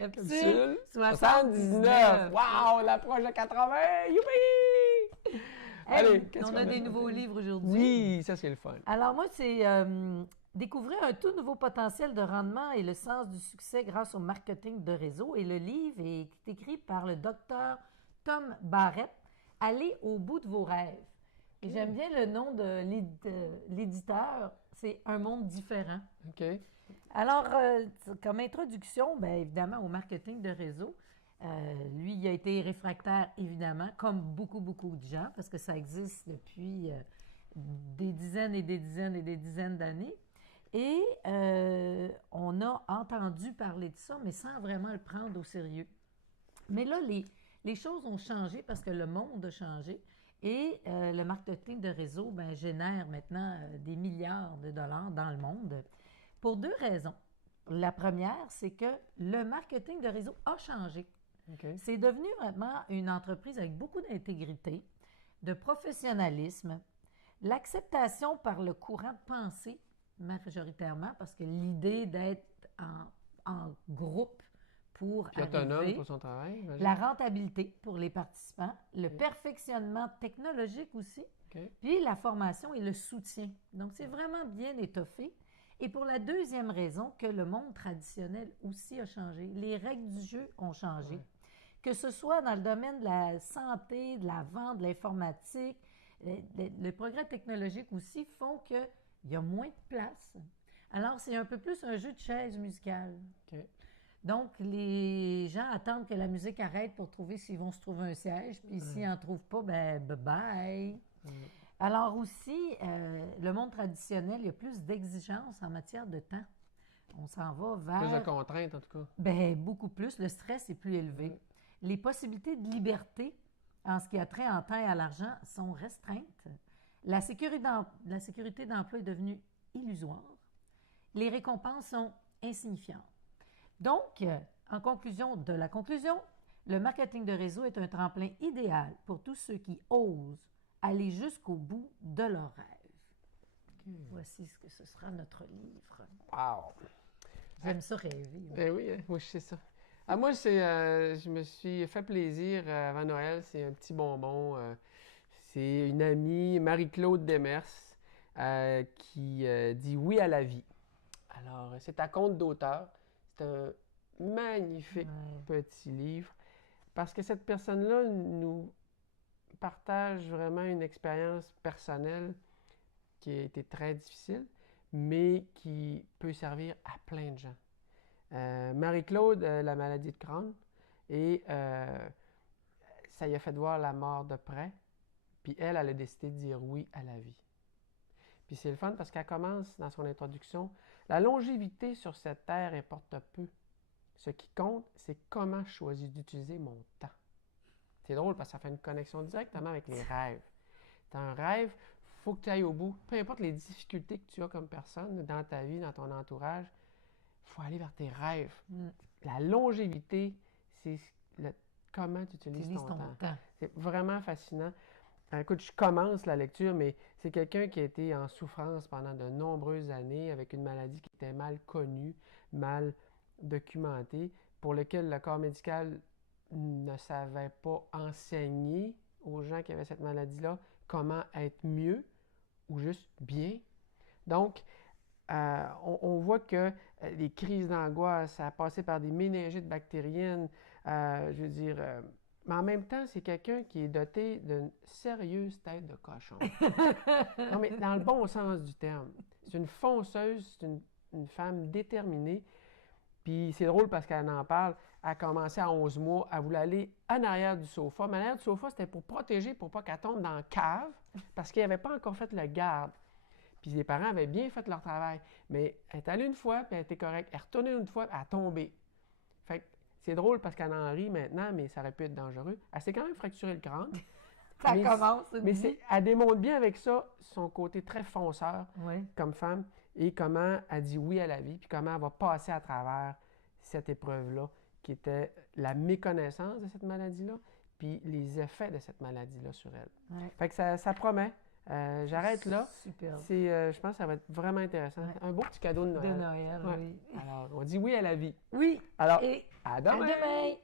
Capsule 79! Wow! L'approche de 80! Youpi! Allez, qu'est-ce on qu'on a a des fait? nouveaux livres aujourd'hui. Oui, ça c'est le fun. Alors moi, c'est découvrir un tout nouveau potentiel de rendement et le sens du succès grâce au marketing de réseau. Et le livre est écrit par le docteur Tom Barrett. Allez au bout de vos rêves. Et j'aime bien le nom de l'éditeur. C'est Un monde différent. OK. Alors, comme introduction, bien évidemment, au marketing de réseau, lui, il a été réfractaire, évidemment, comme beaucoup, beaucoup de gens, parce que ça existe depuis des dizaines et des dizaines et des dizaines d'années. Et on a entendu parler de ça, mais sans vraiment le prendre au sérieux. Mais là, les choses ont changé parce que le monde a changé et le marketing de réseau ben, génère maintenant des milliards de dollars dans le monde pour deux raisons. La première, c'est que le marketing de réseau a changé. OK. C'est devenu vraiment une entreprise avec beaucoup d'intégrité, de professionnalisme, l'acceptation par le courant de pensée majoritairement, parce que l'idée d'être en groupe pour Puis autonome arriver, pour son travail, j'imagine. la rentabilité pour les participants, le perfectionnement technologique aussi, OK. puis la formation et le soutien. Donc, c'est vraiment bien étoffé. Et pour la deuxième raison, que le monde traditionnel aussi a changé. Les règles du jeu ont changé. Ouais. Que ce soit dans le domaine de la santé, de la vente, de l'informatique, les progrès technologiques aussi font qu'il y a moins de place. Alors, c'est un peu plus un jeu de chaises musicales. OK. Donc, les gens attendent que la musique arrête pour trouver s'ils vont se trouver un siège, puis s'ils n'en trouvent pas, ben bye-bye. Alors aussi, le monde traditionnel, il y a plus d'exigences en matière de temps. On s'en va Plus de vers contraintes, en tout cas. ben, beaucoup plus. Le stress est plus élevé. Les possibilités de liberté en ce qui a trait en temps et à l'argent sont restreintes. La sécurité d'emploi est devenue illusoire. Les récompenses sont insignifiantes. Donc, en conclusion de la conclusion, le marketing de réseau est un tremplin idéal pour tous ceux qui osent aller jusqu'au bout de leurs rêves. Voici ce que ce sera notre livre. Wow! J'aime ça rêver. Ouais. Ben oui, hein, moi je sais ça. Ah, moi, je me suis fait plaisir avant Noël. C'est un petit bonbon. C'est une amie, Marie-Claude Demers, qui dit oui à la vie. Alors, c'est à compte d'auteur. C'est un magnifique petit livre parce que cette personne-là nous partage vraiment une expérience personnelle qui a été très difficile, mais qui peut servir à plein de gens. Marie-Claude, la maladie de Crohn, et ça lui a fait voir la mort de près, puis elle a décidé de dire oui à la vie. Puis c'est le fun parce qu'elle commence dans son introduction, la longévité sur cette terre importe peu. Ce qui compte, c'est comment je choisis d'utiliser mon temps. C'est drôle parce que ça fait une connexion directement avec les rêves. Tu as un rêve, il faut que tu ailles au bout. Peu importe les difficultés que tu as comme personne dans ta vie, dans ton entourage, il faut aller vers tes rêves. La longévité, c'est comment tu utilises ton temps. C'est vraiment fascinant. Écoute, je commence la lecture, mais c'est quelqu'un qui a été en souffrance pendant de nombreuses années avec une maladie qui était mal connue, mal documentée, pour lequel le corps médical ne savait pas enseigner aux gens qui avaient cette maladie-là comment être mieux ou juste bien. Donc, on voit que les crises d'angoisse, ça a passé par des méningites bactériennes, je veux dire, mais en même temps, c'est quelqu'un qui est doté d'une sérieuse tête de cochon. Non, mais dans le bon sens du terme. C'est une fonceuse, c'est une femme déterminée. Puis c'est drôle parce qu'elle en parle, elle a commencé à 11 mois, elle voulait aller en arrière du sofa. Mais en arrière du sofa, c'était pour protéger, pour pas qu'elle tombe dans la cave, parce qu'elle n'avait pas encore fait le garde. Puis les parents avaient bien fait leur travail. Mais elle est allée une fois, puis elle était correcte. Elle est retournée une fois, puis elle a tombé. Fait que c'est drôle parce qu'elle en rit maintenant, mais ça aurait pu être dangereux. Elle s'est quand même fracturé le crâne. Ça commence, mais elle démontre bien avec ça son côté très fonceur comme femme et comment elle dit oui à la vie, puis comment elle va passer à travers cette épreuve-là, qui était la méconnaissance de cette maladie-là, puis les effets de cette maladie-là sur elle. Fait que ça promet. J'arrête là. Super. Je pense que ça va être vraiment intéressant. Ouais. Un beau petit cadeau de De Noël. Noël, Ouais. oui. Alors, on dit oui à la vie. Oui, Alors, et à à demain! demain!